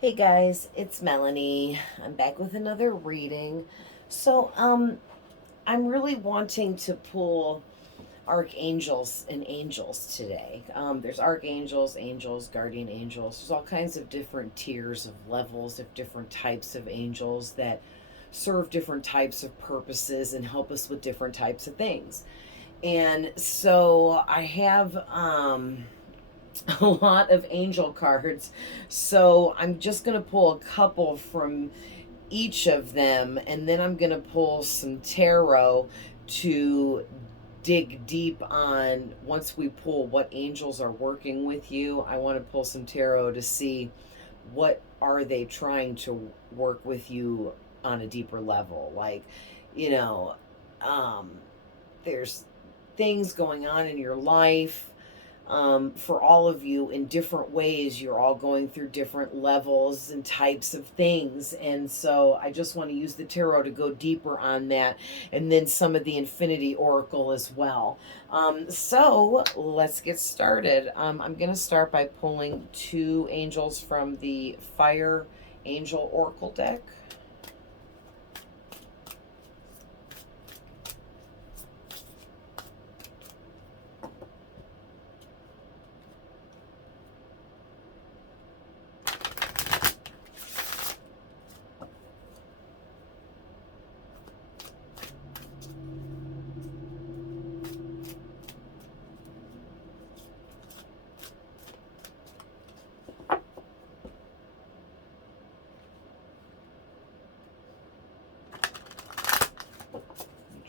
Hey guys, it's Melanie. I'm back with another reading. So, I'm really wanting to pull archangels and angels today. There's archangels, angels, guardian angels. There's all kinds of different tiers of levels of different types of angels that serve different types of purposes and help us with different types of things. And so I have a lot of angel cards. So I'm just going to pull a couple from each of them, and then I'm going to pull some tarot to dig deep on. Once we pull what angels are working with you, I want to pull some tarot to see what are they trying to work with you on a deeper level. Like, you know, um, there's things going on in your life, for all of you in different ways. You're all going through different levels and types of things. And so I just want to use the tarot to go deeper on that. And then some of the Infinity Oracle as well. So let's get started. I'm going to start by pulling two angels from the Fire Angel Oracle deck.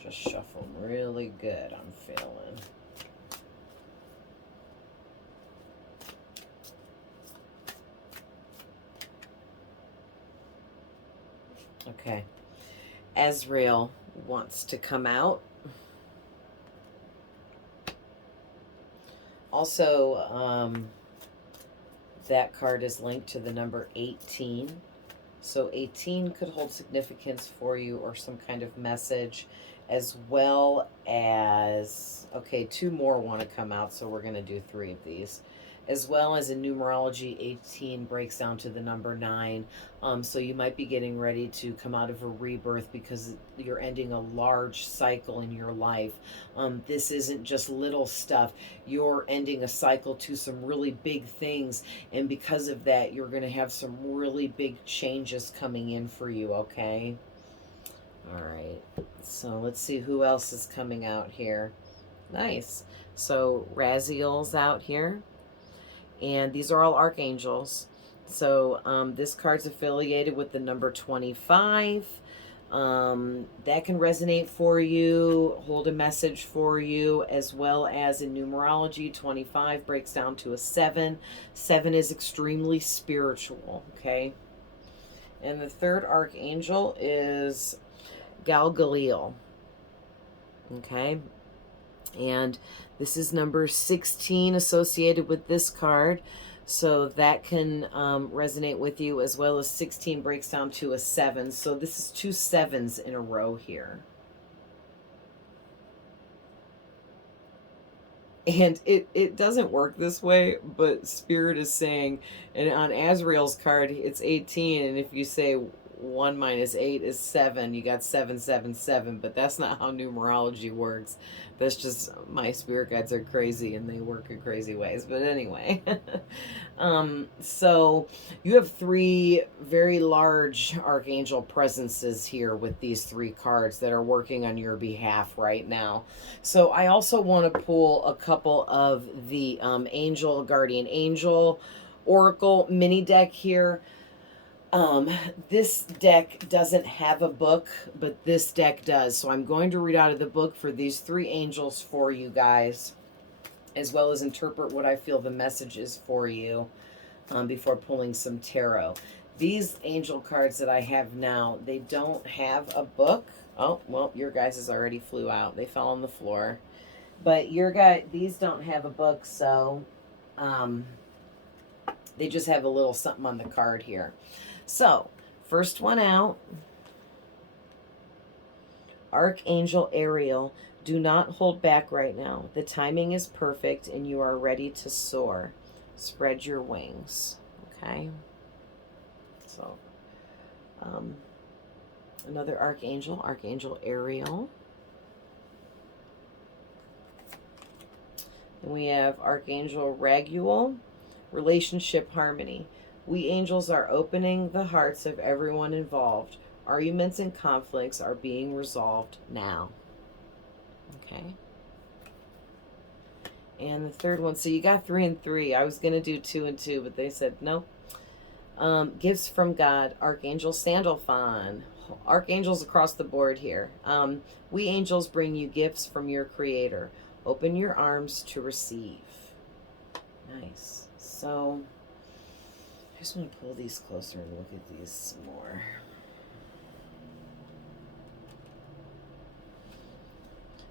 Just shuffle really good, I'm feeling. Okay. Azrael wants to come out. Also, that card is linked to the number 18. So 18 could hold significance for you or some kind of message, as well as, okay, two more want to come out, so we're going to do three of these. As well as in numerology, 18 breaks down to the number 9. So you might be getting ready to come out of a rebirth because you're ending a large cycle in your life. This isn't just little stuff. You're ending a cycle to some really big things. And because of that, you're going to have some really big changes coming in for you, okay? All right. So let's see who else is coming out here. Nice. So Raziel's out here. And these are all archangels. So this card's affiliated with the number 25. That can resonate for you, hold a message for you, as well as in numerology. 25 breaks down to a 7. 7 is extremely spiritual, okay? And the third archangel is Galgaliel, okay? And this is number 16 associated with this card. So that can resonate with you, as well as 16 breaks down to a 7. So this is two 7s in a row here. And it doesn't work this way, but Spirit is saying, and on Azrael's card, it's 18. And if you say 1 minus 8 is 7, you got 777. But that's not how numerology works. That's just my spirit guides are crazy and they work in crazy ways. But anyway, so you have three very large archangel presences here with these three cards that are working on your behalf right now. So I also want to pull a couple of the angel, guardian angel, oracle mini deck here. This deck doesn't have a book, but this deck does. So I'm going to read out of the book for these three angels for you guys, as well as interpret what I feel the message is for you, before pulling some tarot. These angel cards that I have now, they don't have a book. Oh, well, your guys' already flew out. They fell on the floor. But these don't have a book, so they just have a little something on the card here. So, first one out, Archangel Ariel. Do not hold back right now. The timing is perfect and you are ready to soar. Spread your wings. Okay? So, another Archangel, Archangel Ariel. And we have Archangel Raguel, relationship harmony. We angels are opening the hearts of everyone involved. Arguments and conflicts are being resolved now. Okay. And the third one, so you got 3 and 3. I was going to do 2 and 2, but they said no. Gifts from God, Archangel Sandalphon. Archangels across the board here. We angels bring you gifts from your Creator. Open your arms to receive. Nice. So, I just want to pull these closer and look at these some more.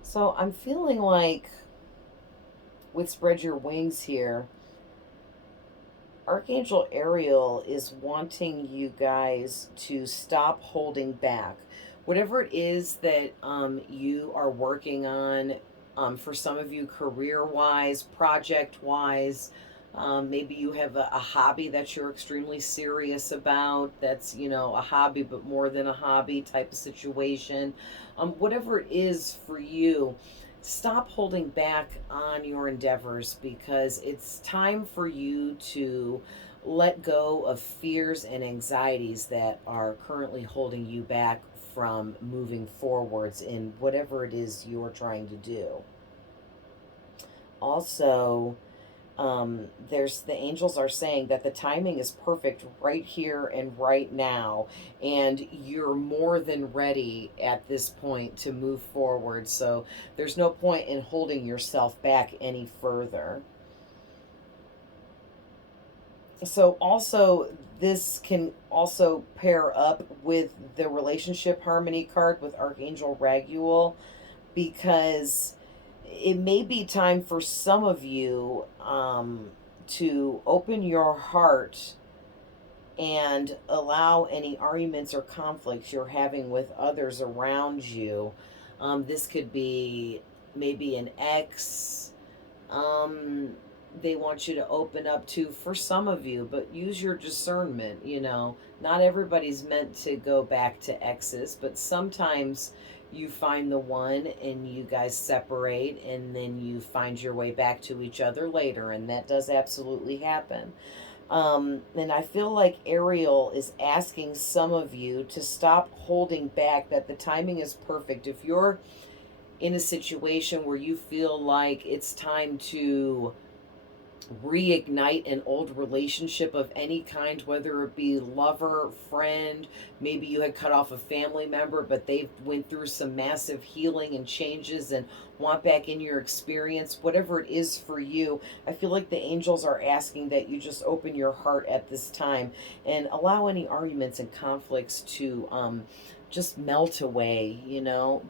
So, I'm feeling like with Spread Your Wings here, Archangel Ariel is wanting you guys to stop holding back. Whatever it is that you are working on, for some of you career-wise, project-wise, maybe you have a hobby that you're extremely serious about. That's, a hobby but more than a hobby type of situation. Whatever it is for you, stop holding back on your endeavors, because it's time for you to let go of fears and anxieties that are currently holding you back from moving forwards in whatever it is you're trying to do. Also, the angels are saying that the timing is perfect right here and right now, and you're more than ready at this point to move forward. So there's no point in holding yourself back any further. So also, this can also pair up with the relationship harmony card with Archangel Raguel, because it may be time for some of you to open your heart and allow any arguments or conflicts you're having with others around you. This could be maybe an ex. They want you to open up to, for some of you, but use your discernment. Not everybody's meant to go back to exes, but sometimes you find the one and you guys separate, and then you find your way back to each other later, and that does absolutely happen. And I feel like Ariel is asking some of you to stop holding back, that the timing is perfect. If you're in a situation where you feel like it's time to reignite an old relationship of any kind, whether it be lover, friend, maybe you had cut off a family member, but they've went through some massive healing and changes and want back in your experience, whatever it is for you, I feel like the angels are asking that you just open your heart at this time and allow any arguments and conflicts to just melt away,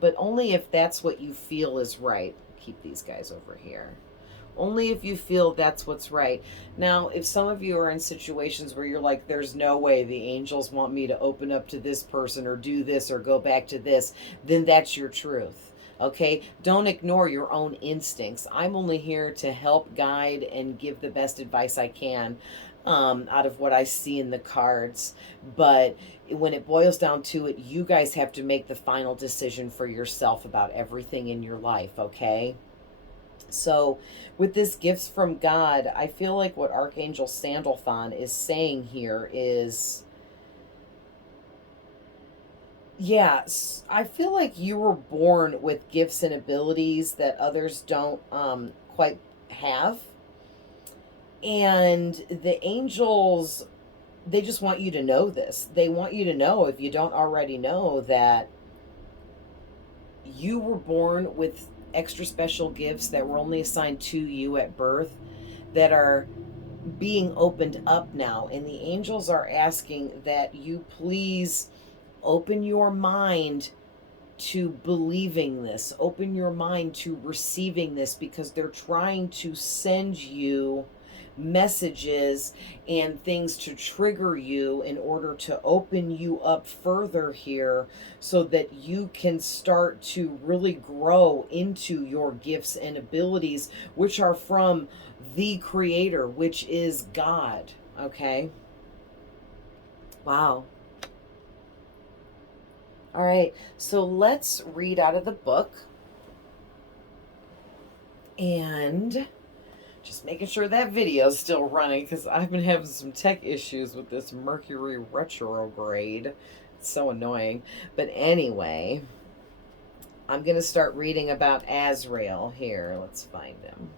but only if that's what you feel is right. Keep these guys over here. Only if you feel that's what's right. Now, if some of you are in situations where you're like, there's no way the angels want me to open up to this person or do this or go back to this, then that's your truth. Okay? Don't ignore your own instincts. I'm only here to help guide and give the best advice I can out of what I see in the cards. But when it boils down to it, you guys have to make the final decision for yourself about everything in your life, okay? So with this gifts from God, I feel like what Archangel Sandalphon is saying here is, I feel like you were born with gifts and abilities that others don't quite have. And the angels, they just want you to know this. They want you to know, if you don't already know, that you were born with extra special gifts that were only assigned to you at birth, that are being opened up now. And the angels are asking that you please open your mind to believing this, open your mind to receiving this, because they're trying to send you messages and things to trigger you in order to open you up further here, so that you can start to really grow into your gifts and abilities, which are from the Creator, which is God. Okay? Wow. All right. So let's read out of the book. And just making sure that video is still running because I've been having some tech issues with this Mercury retrograde. It's so annoying. But anyway, I'm going to start reading about Azrael here. Let's find him.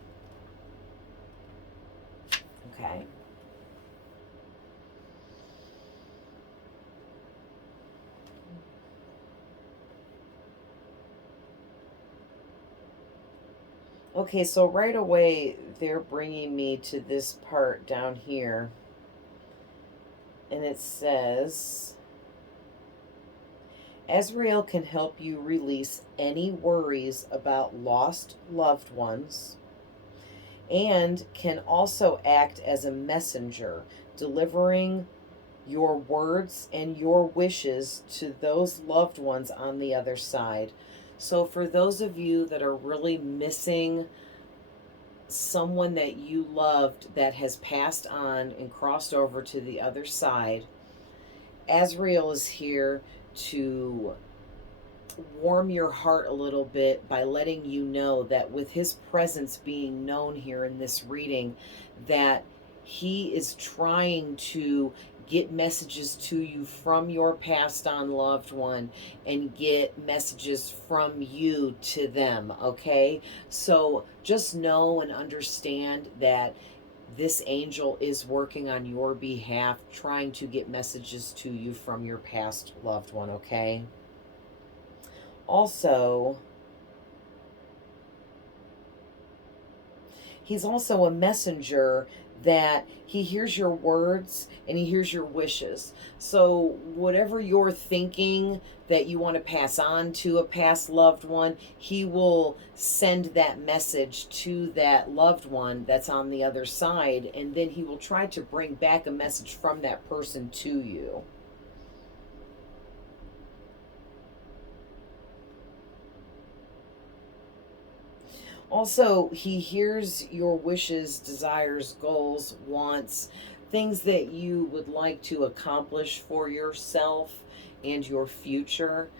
Okay. Okay, so right away, they're bringing me to this part down here. And it says, Azrael can help you release any worries about lost loved ones and can also act as a messenger, delivering your words and your wishes to those loved ones on the other side. So, for those of you that are really missing someone that you loved that has passed on and crossed over to the other side, Azrael is here to warm your heart a little bit by letting you know that with his presence being known here in this reading, that he is trying to get messages to you from your passed on loved one and get messages from you to them, okay? So just know and understand that this angel is working on your behalf, trying to get messages to you from your past loved one, okay? Also, he's also a messenger that he hears your words and he hears your wishes. So, whatever you're thinking that you want to pass on to a past loved one, he will send that message to that loved one that's on the other side, and then he will try to bring back a message from that person to you. Also, he hears your wishes, desires, goals, wants, things that you would like to accomplish for yourself and your future.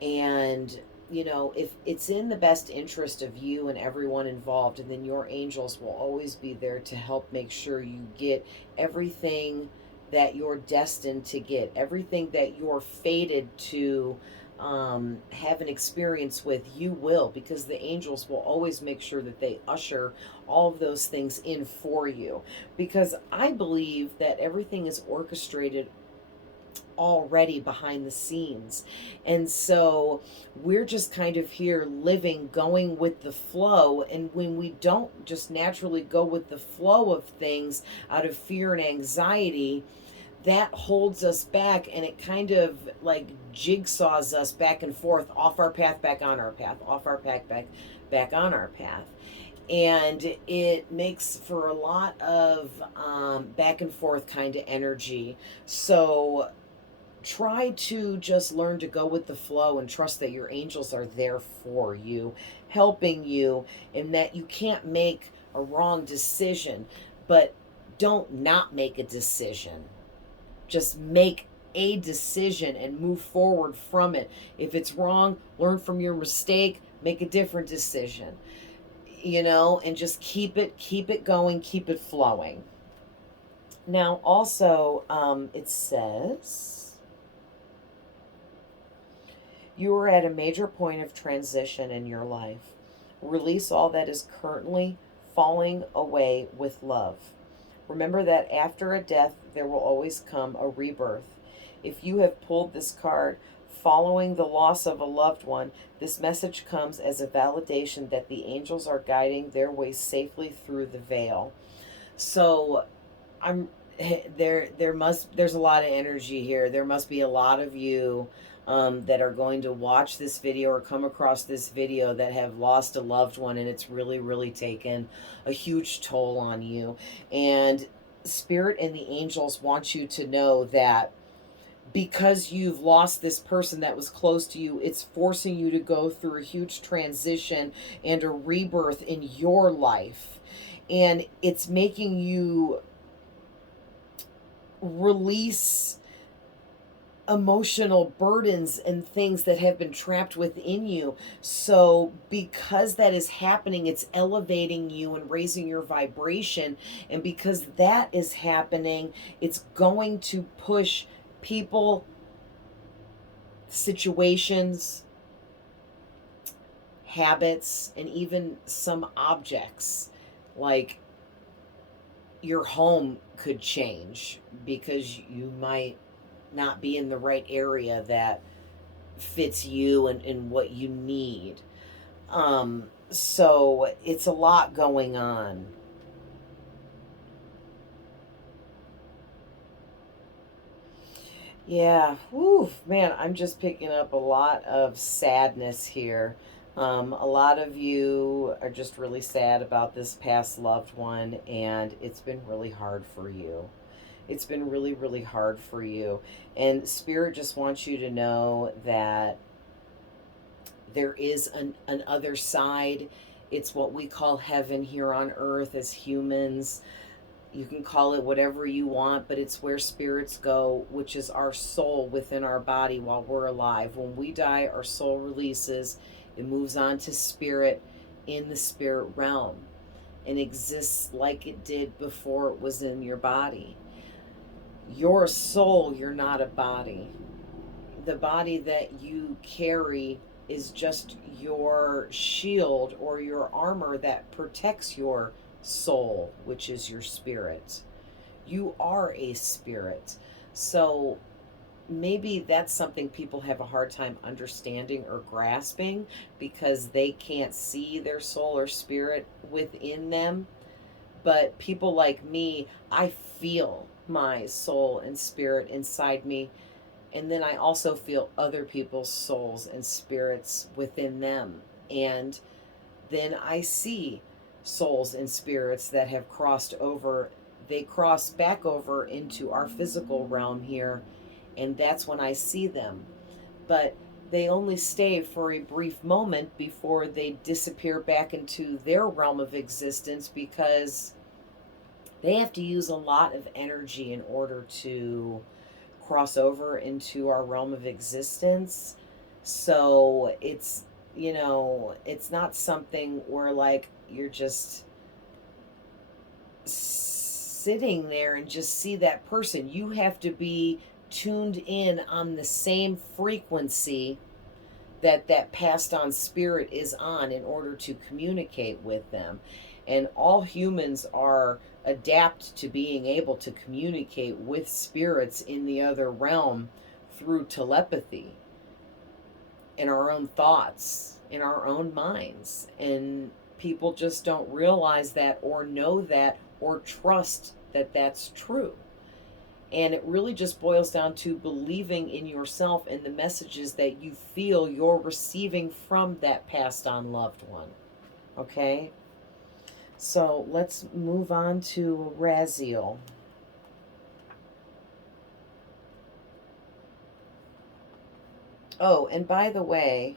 And, you know, if it's in the best interest of you and everyone involved, and then your angels will always be there to help make sure you get everything that you're destined to get, everything that you're fated to have an experience with, you will, because the angels will always make sure that they usher all of those things in for you. Because I believe that everything is orchestrated already behind the scenes. And so we're just kind of here living, going with the flow. And when we don't just naturally go with the flow of things out of fear and anxiety, that holds us back, and it kind of like jigsaws us back and forth, off our path, back on our path, off our path, back on our path. And it makes for a lot of back and forth kind of energy. So try to just learn to go with the flow and trust that your angels are there for you, helping you, and that you can't make a wrong decision, but don't not make a decision. Just make a decision and move forward from it. If it's wrong, learn from your mistake, make a different decision, you know, and just keep it going, keep it flowing. Now, also, it says, you are at a major point of transition in your life. Release all that is currently falling away with love. Remember that after a death, there will always come a rebirth. If you have pulled this card following the loss of a loved one, this message comes as a validation that the angels are guiding their way safely through the veil. So I'm there's a lot of energy here. There must be a lot of you that are going to watch this video or come across this video that have lost a loved one, and it's really, really taken a huge toll on you. And Spirit and the angels want you to know that because you've lost this person that was close to you, it's forcing you to go through a huge transition and a rebirth in your life. And it's making you release emotional burdens and things that have been trapped within you. So because that is happening, it's elevating you and raising your vibration. And because that is happening, it's going to push people, situations, habits, and even some objects. Like your home could change because you might not be in the right area that fits you and what you need. So it's a lot going on. Yeah, whew, man, I'm just picking up a lot of sadness here. A lot of you are just really sad about this past loved one, and it's been really hard for you. It's been really, really hard for you. And Spirit just wants you to know that there is an other side. It's what we call heaven here on earth as humans. You can call it whatever you want, but it's where spirits go, which is our soul within our body while we're alive. When we die, our soul releases, it moves on to spirit in the spirit realm and exists like it did before it was in your body. You're a soul, you're not a body. The body that you carry is just your shield or your armor that protects your soul, which is your spirit. You are a spirit. So maybe that's something people have a hard time understanding or grasping because they can't see their soul or spirit within them. But people like me, I feel my soul and spirit inside me, and then I also feel other people's souls and spirits within them. And then I see souls and spirits that have crossed over. They cross back over into our physical realm here, and that's when I see them. But they only stay for a brief moment before they disappear back into their realm of existence because they have to use a lot of energy in order to cross over into our realm of existence. So it's not something where like you're just sitting there and just see that person. You have to be tuned in on the same frequency that passed on spirit is on in order to communicate with them. And all humans are adapt to being able to communicate with spirits in the other realm through telepathy, in our own thoughts, in our own minds. And people just don't realize that or know that or trust that that's true. And it really just boils down to believing in yourself and the messages that you feel you're receiving from that passed on loved one. Okay? So let's move on to Raziel. Oh, and by the way,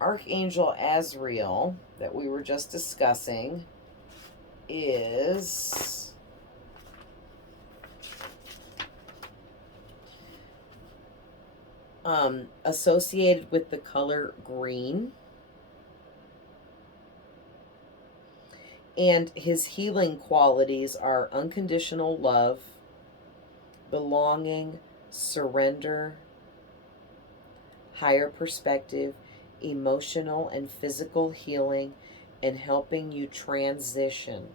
Archangel Azrael, that we were just discussing, is associated with the color green. And his healing qualities are unconditional love, belonging, surrender, higher perspective, emotional and physical healing, and helping you transition.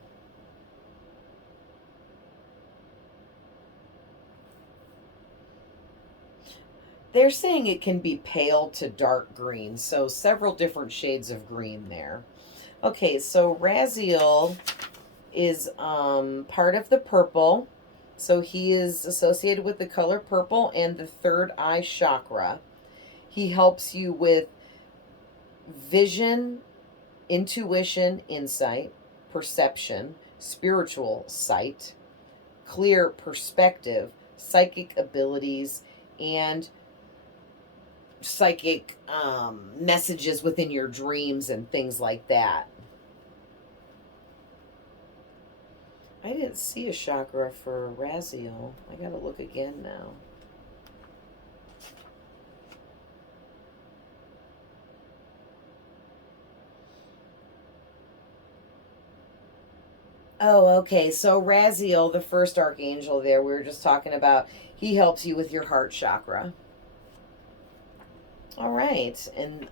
They're saying it can be pale to dark green, so several different shades of green there. Okay, so Raziel is part of the purple. So he is associated with the color purple and the third eye chakra. He helps you with vision, intuition, insight, perception, spiritual sight, clear perspective, psychic abilities, and psychic messages within your dreams and things like that. I didn't see a chakra for Raziel. I gotta look again now. Oh, okay. So Raziel, the first archangel there, we were just talking about, he helps you with your heart chakra. All right. And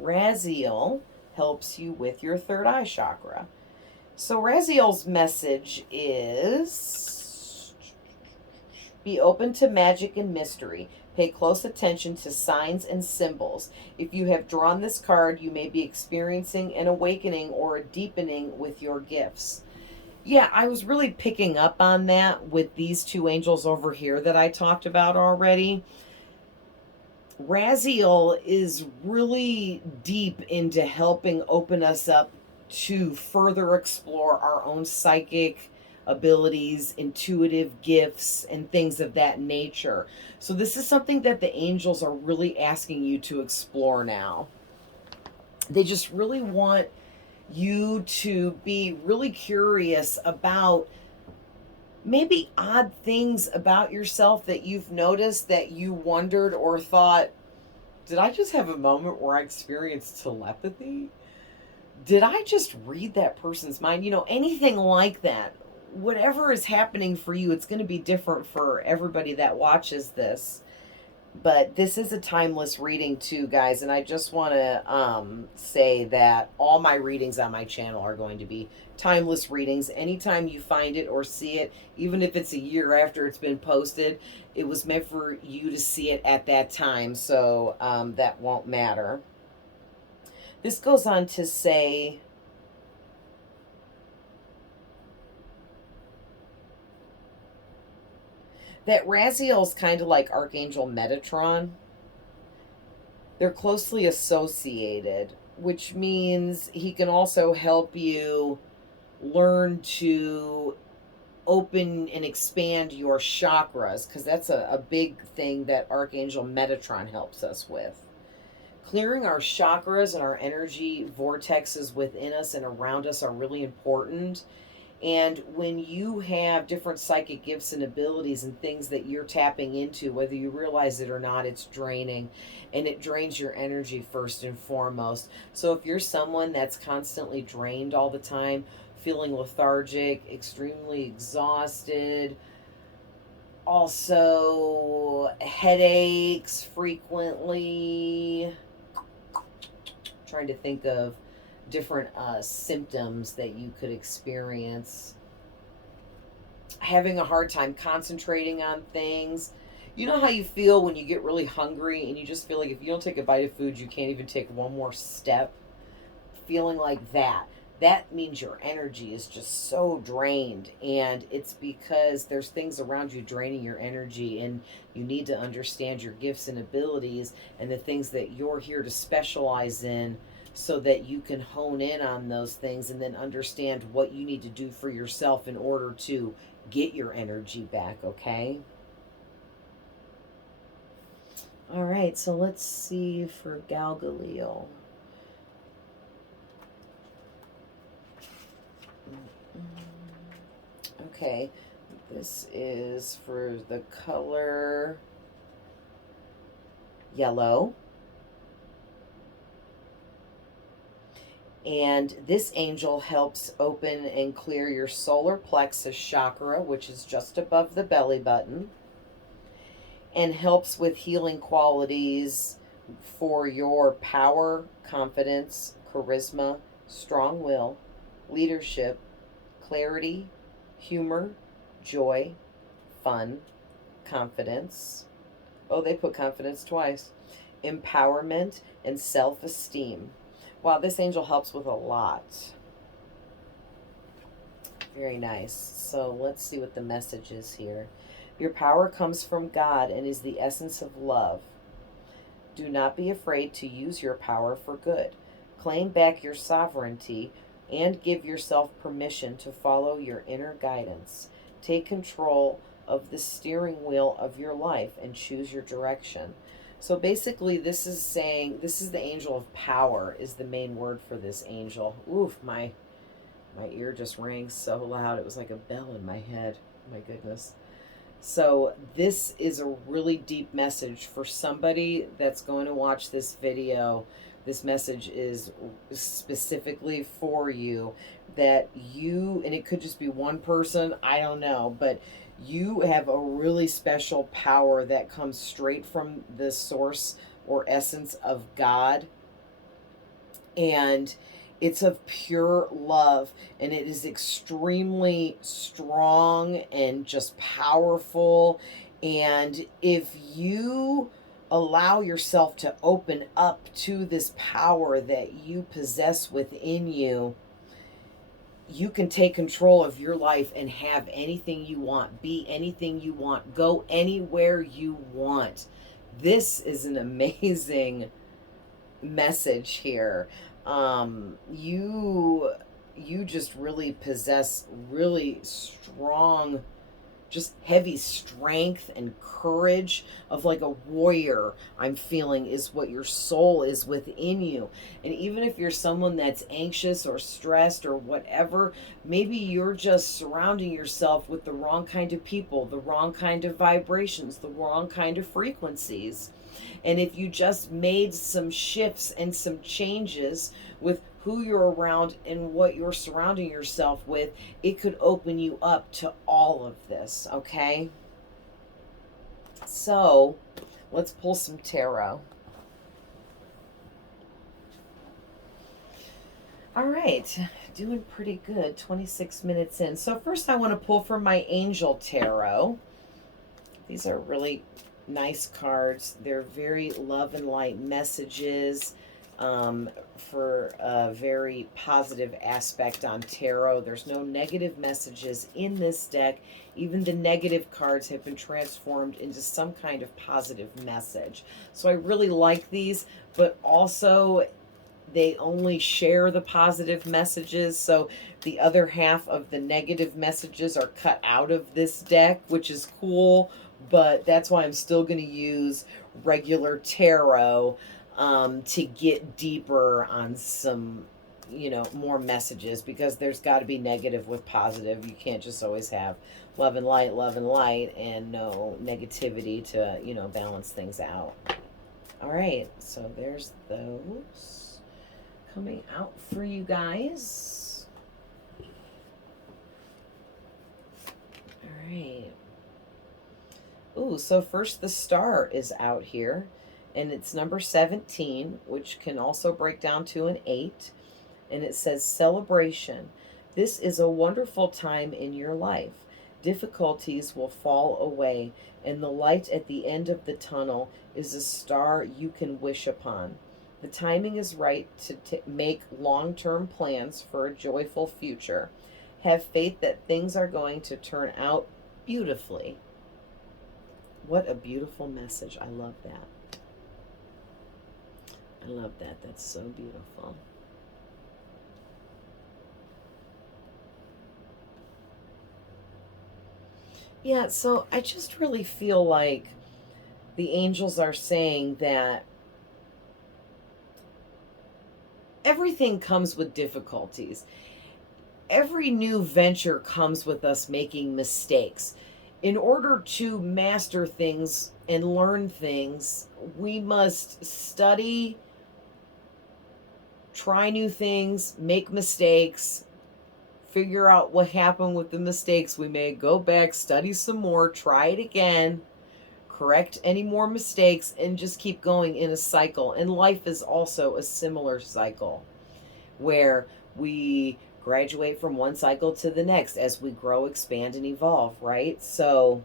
Raziel helps you with your third eye chakra. So Raziel's message is be open to magic and mystery. Pay close attention to signs and symbols. If you have drawn this card, you may be experiencing an awakening or a deepening with your gifts. Yeah, I was really picking up on that with these two angels over here that I talked about already. Raziel is really deep into helping open us up to further explore our own psychic abilities, intuitive gifts, and things of that nature. So, this is something that the angels are really asking you to explore now. They just really want you to be really curious about maybe odd things about yourself that you've noticed that you wondered or thought, did I just have a moment where I experienced telepathy? Did I just read that person's mind? You know, anything like that. Whatever is happening for you, it's going to be different for everybody that watches this. But this is a timeless reading too, guys, and I just want to say that all my readings on my channel are going to be timeless readings. Anytime you find it or see it, even if it's a year after it's been posted, it was meant for you to see it at that time, so that won't matter. This goes on to say, that Raziel's kind of like Archangel Metatron. They're closely associated, which means he can also help you learn to open and expand your chakras, because that's a big thing that Archangel Metatron helps us with. Clearing our chakras and our energy vortexes within us and around us are really important. And when you have different psychic gifts and abilities and things that you're tapping into, whether you realize it or not, it's draining, and it drains your energy first and foremost. So if you're someone that's constantly drained all the time, feeling lethargic, extremely exhausted, also headaches frequently, trying to think of different symptoms that you could experience, having a hard time concentrating on things. You know how you feel when you get really hungry and you just feel like if you don't take a bite of food, you can't even take one more step? Feeling like that. That means your energy is just so drained. And it's because there's things around you draining your energy. And you need to understand your gifts and abilities and the things that you're here to specialize in, so that you can hone in on those things and then understand what you need to do for yourself in order to get your energy back, okay? All right, so let's see for Galgaleo. Okay, this is for the color yellow. And this angel helps open and clear your solar plexus chakra, which is just above the belly button, and helps with healing qualities for your power, confidence, charisma, strong will, leadership, clarity, humor, joy, fun, confidence. Oh, they put confidence twice. Empowerment and self-esteem. Wow, this angel helps with a lot. Very nice. So let's see what the message is here. Your power comes from God and is the essence of love. Do not be afraid to use your power for good. Claim back your sovereignty and give yourself permission to follow your inner guidance. Take control of the steering wheel of your life and choose your direction. So basically, this is saying, this is the angel of power is the main word for this angel. Oof, my ear just rang so loud. It was like a bell in my head. My goodness. So this is a really deep message for somebody that's going to watch this video this message is specifically for you, that you, and it could just be one person, I don't know, but you have a really special power that comes straight from the source or essence of God, and it's of pure love, and it is extremely strong and just powerful. And if you allow yourself to open up to this power that you possess within you, you can take control of your life and have anything you want, be anything you want, go anywhere you want. This is an amazing message here. You just really possess really strong, just heavy strength and courage of like a warrior. I'm feeling is what your soul is within you. And even if you're someone that's anxious or stressed or whatever, maybe you're just surrounding yourself with the wrong kind of people, the wrong kind of vibrations, the wrong kind of frequencies. And if you just made some shifts and some changes with who you're around and what you're surrounding yourself with, it could open you up to all of this, okay? So, let's pull some tarot. All right, doing pretty good, 26 minutes in. So first I want to pull from my Angel Tarot. These are really nice cards. They're very love and light messages for a very positive aspect on tarot. There's no negative messages in this deck. Even the negative cards have been transformed into some kind of positive message. So I really like these, but also they only share the positive messages, so the other half of the negative messages are cut out of this deck, which is cool, but that's why I'm still going to use regular tarot to get deeper on some, more messages, because there's got to be negative with positive. You can't just always have love and light, and no negativity to, balance things out. All right, so there's those coming out for you guys. All right. Ooh, so first the star is out here, and it's number 17, which can also break down to an 8, and it says celebration. This is a wonderful time in your life. Difficulties will fall away, and the light at the end of the tunnel is a star you can wish upon. The timing is right to make long-term plans for a joyful future. Have faith that things are going to turn out beautifully. What a beautiful message. I love that. I love that. That's so beautiful. Yeah, so I just really feel like the angels are saying that everything comes with difficulties. Every new venture comes with us making mistakes. In order to master things and learn things, we must study, try new things, make mistakes, figure out what happened with the mistakes we made, go back, study some more, try it again, correct any more mistakes, and just keep going in a cycle. And life is also a similar cycle where we graduate from one cycle to the next as we grow, expand, and evolve, right? So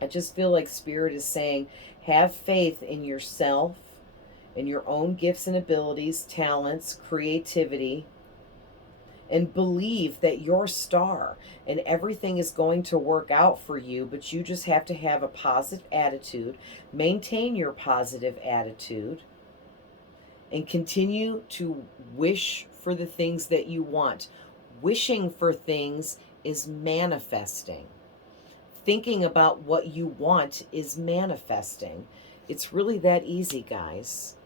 I just feel like Spirit is saying, have faith in yourself, in your own gifts and abilities, talents, creativity, and believe that you're a star and everything is going to work out for you, but you just have to have a positive attitude, maintain your positive attitude, and continue to wish for the things that you want. Wishing for things is manifesting. Thinking about what you want is manifesting. It's really that easy, guys.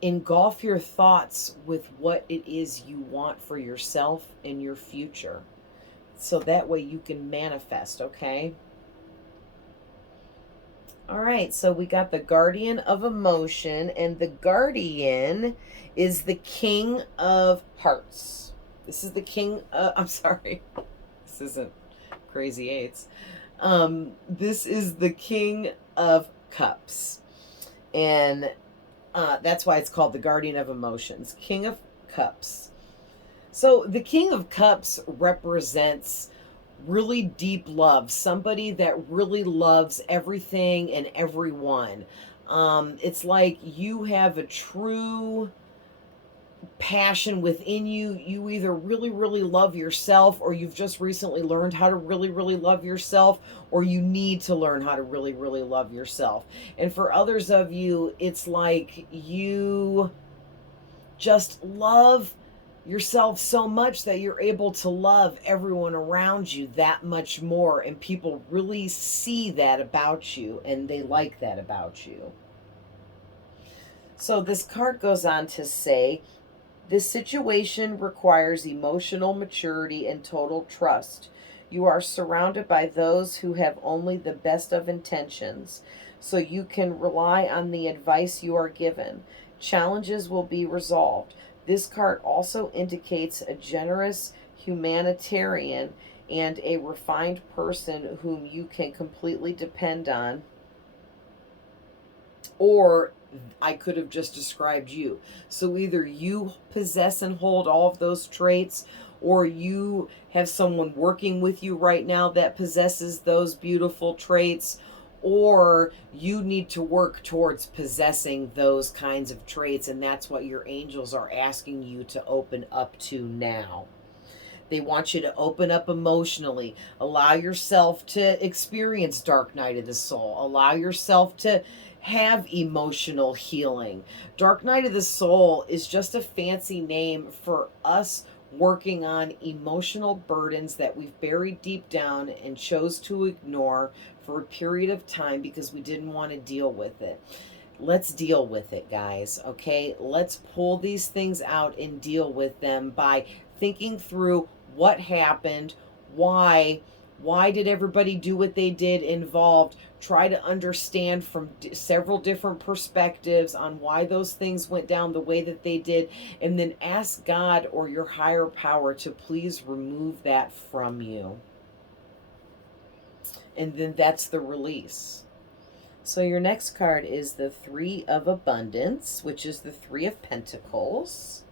Engulf your thoughts with what it is you want for yourself and your future, so that way you can manifest, okay? All right, so we got the Guardian of Emotion, and the Guardian is the King of Hearts. This is the King, I'm sorry, this isn't Crazy Eights. This is the King of Cups, and that's why it's called the Guardian of Emotions, King of Cups. So the King of Cups represents really deep love, somebody that really loves everything and everyone. It's like you have a true passion within you. You either really, really love yourself, or you've just recently learned how to really, really love yourself, or you need to learn how to really, really love yourself. And for others of you, it's like you just love yourself so much that you're able to love everyone around you that much more, and people really see that about you and they like that about you. So this card goes on to say, this situation requires emotional maturity and total trust. You are surrounded by those who have only the best of intentions, so you can rely on the advice you are given. Challenges will be resolved. This card also indicates a generous humanitarian and a refined person whom you can completely depend on. Or I could have just described you. So either you possess and hold all of those traits, or you have someone working with you right now that possesses those beautiful traits, or you need to work towards possessing those kinds of traits, and that's what your angels are asking you to open up to now. They want you to open up emotionally. Allow yourself to experience dark night of the soul. Allow yourself to have emotional healing. Dark night of the soul is just a fancy name for us working on emotional burdens that we've buried deep down and chose to ignore for a period of time because we didn't want to deal with it. Let's deal with it, guys, okay? Let's pull these things out and deal with them by thinking through what happened, why did everybody do what they did involved. Try to understand from several different perspectives on why those things went down the way that they did, and then ask God or your higher power to please remove that from you. And then that's the release. So your next card is the Three of Abundance, which is the Three of Pentacles.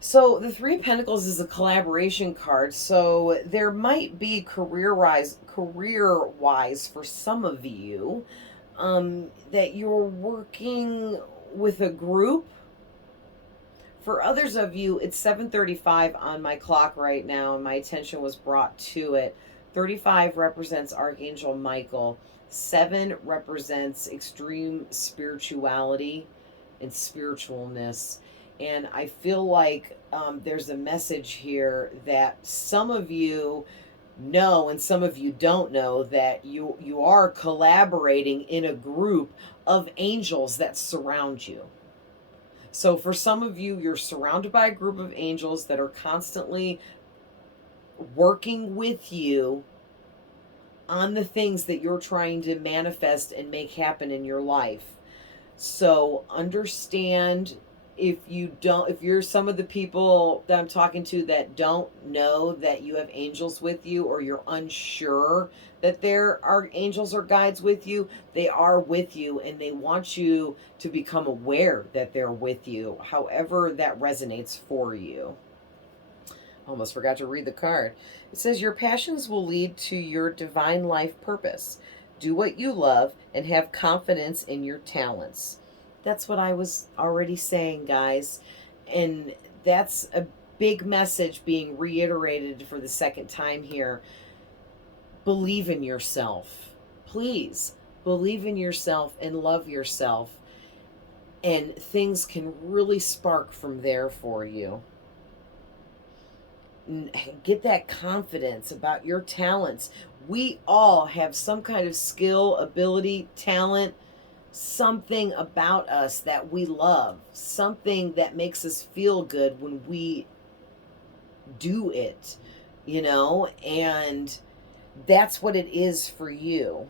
So the Three of Pentacles is a collaboration card. So there might be career-wise for some of you that you're working with a group. For others of you, it's 7:35 on my clock right now, and my attention was brought to it. 35 represents Archangel Michael. 7 represents extreme spirituality and spiritualness. And I feel like there's a message here that some of you know and some of you don't know, that you are collaborating in a group of angels that surround you. So for some of you, you're surrounded by a group of angels that are constantly working with you on the things that you're trying to manifest and make happen in your life. So understand, if you're some of the people that I'm talking to that don't know that you have angels with you, or you're unsure that there are angels or guides with you, they are with you, and they want you to become aware that they're with you, however that resonates for you. Almost forgot to read the card. It says, your passions will lead to your divine life purpose. Do what you love and have confidence in your talents. That's what I was already saying, guys. And that's a big message being reiterated for the second time here. Believe in yourself. Please believe in yourself and love yourself. And things can really spark from there for you. Get that confidence about your talents. We all have some kind of skill, ability, talent, something about us that we love, something that makes us feel good when we do it, and that's what it is for you.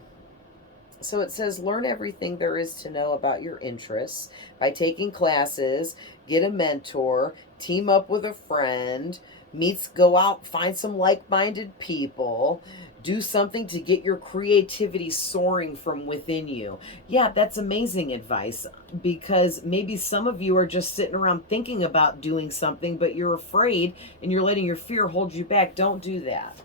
So it says, learn everything there is to know about your interests by taking classes, get a mentor, team up with a friend, go out, find some like-minded people, do something to get your creativity soaring from within you. Yeah, that's amazing advice, because maybe some of you are just sitting around thinking about doing something, but you're afraid and you're letting your fear hold you back. Don't do that.